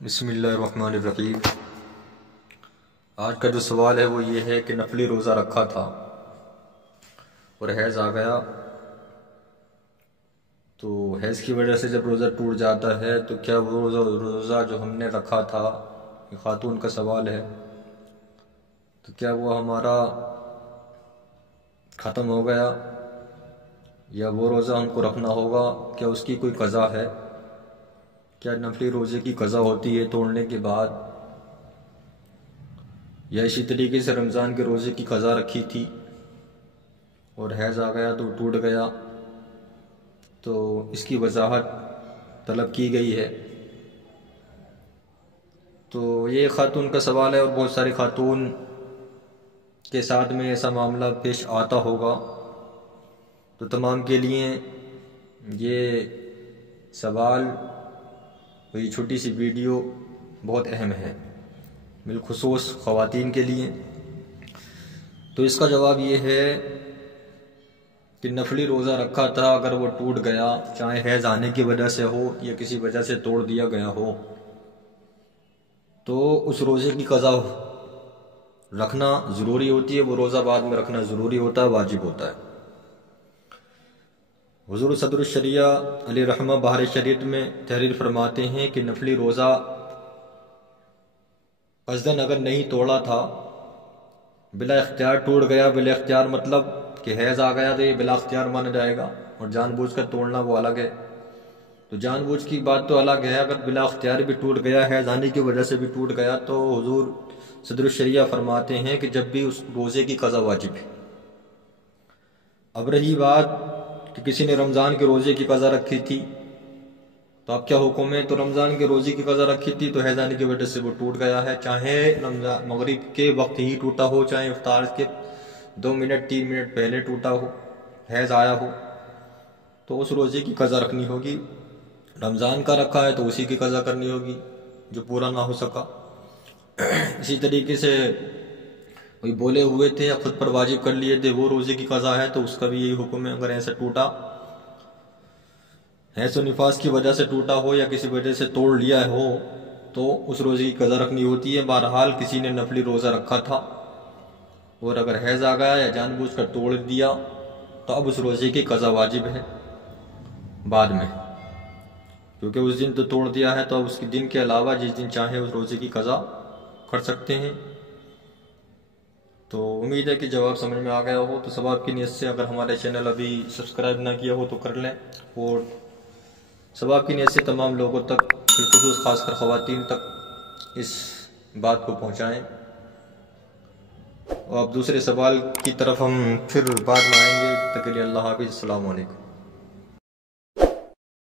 बिस्मिल्लाहिर्रहमानिर्रहीम। आज का जो सवाल है वो ये है कि नफली रोज़ा रखा था और हैज़ आ गया, तो हैज़ की वजह से जब रोज़ा टूट जाता है तो क्या वो रोज़ा जो हमने रखा था, ये खातून का सवाल है, तो क्या वो हमारा ख़त्म हो गया या वो रोज़ा हमको रखना होगा? क्या उसकी कोई क़ज़ा है? क्या नफली रोज़े की क़ज़ा होती है तोड़ने के बाद, या इसी तरीके से रमज़ान के रोज़े की क़ज़ा रखी थी और हैज़ आ गया तो टूट गया, तो इसकी वजाहत तलब की गई है। तो ये खातून का सवाल है और बहुत सारी खातून के साथ में ऐसा मामला पेश आता होगा, तो तमाम के लिए ये सवाल, ये छोटी सी वीडियो बहुत अहम है, बिलखुसूस ख़वातीन के लिए। तो इसका जवाब ये है कि नफली रोज़ा रखा था, अगर वो टूट गया, चाहे हैज़ आने की वजह से हो या किसी वजह से तोड़ दिया गया हो, तो उस रोज़े की क़ज़ा रखना ज़रूरी होती है। वो रोज़ा बाद में रखना ज़रूरी होता है, वाजिब होता है। हुज़ूर सदरुल शरिया अलैहिर्रहमा बहार शरीयत में तहरीर फरमाते हैं कि नफली रोज़ा क़स्दन अगर नहीं तोड़ा था, बिला इख्तियार टूट गया, बिला इख्तियार मतलब कि हैज़ आ गया तो ये बिला इख्तियार माना जाएगा, और जानबूझकर तोड़ना वो अलग है। तो जानबूझ की बात तो अलग है, अगर बिला इख्तियार भी टूट गया, हैज़ आने की वजह से भी टूट गया, तो हुज़ूर सदरुल शरिया फरमाते हैं कि जब भी उस रोज़े की क़ज़ा वाजिब है। अब रही बात कि किसी ने रमज़ान के रोज़े की क़ज़ा रखी थी, तो अब क्या हुक्म है? तो रमज़ान के रोज़े की क़ज़ा रखी थी तो हैज़ आने की वजह से वो टूट गया है, चाहे रमज़ान मगरिब के वक्त ही टूटा हो, चाहे इफ्तार के 2 मिनट 3 मिनट पहले टूटा हो, हैज़ आया हो, तो उस रोज़े की क़ज़ा रखनी होगी। रमज़ान का रखा है तो उसी की क़ज़ा करनी होगी जो पूरा ना हो सका। इसी तरीके से कोई बोले हुए थे या खुद पर वाजिब कर लिए थे, वो रोज़े की क़ज़ा है तो उसका भी यही हुक्म है। अगर ऐसा टूटा है तो निफास की वजह से टूटा हो या किसी वजह से तोड़ लिया हो, तो उस रोज़े की क़ज़ा रखनी होती है। बहरहाल किसी ने नफली रोज़ा रखा था और अगर हैज़ आ गया या जानबूझकर तोड़ दिया, तो अब उस रोज़े की क़ज़ा वाजिब है बाद में, क्योंकि उस दिन तो तोड़ दिया है, तो अब उसके दिन के अलावा जिस दिन चाहे उस रोज़े की क़ज़ा कर सकते हैं। तो उम्मीद है कि जवाब समझ में आ गया हो। तो सवाब की नीयत से अगर हमारे चैनल अभी सब्सक्राइब ना किया हो तो कर लें, और सवाब की नीयत से तमाम लोगों तक, बिलखुसूस खासकर ख़वातीन तक इस बात को पहुँचाएँ। और अब दूसरे सवाल की तरफ हम फिर बाद में आएंगे। तक के लिए अल्लाह हाफ़िज़, अस्सलामु अलैकुम।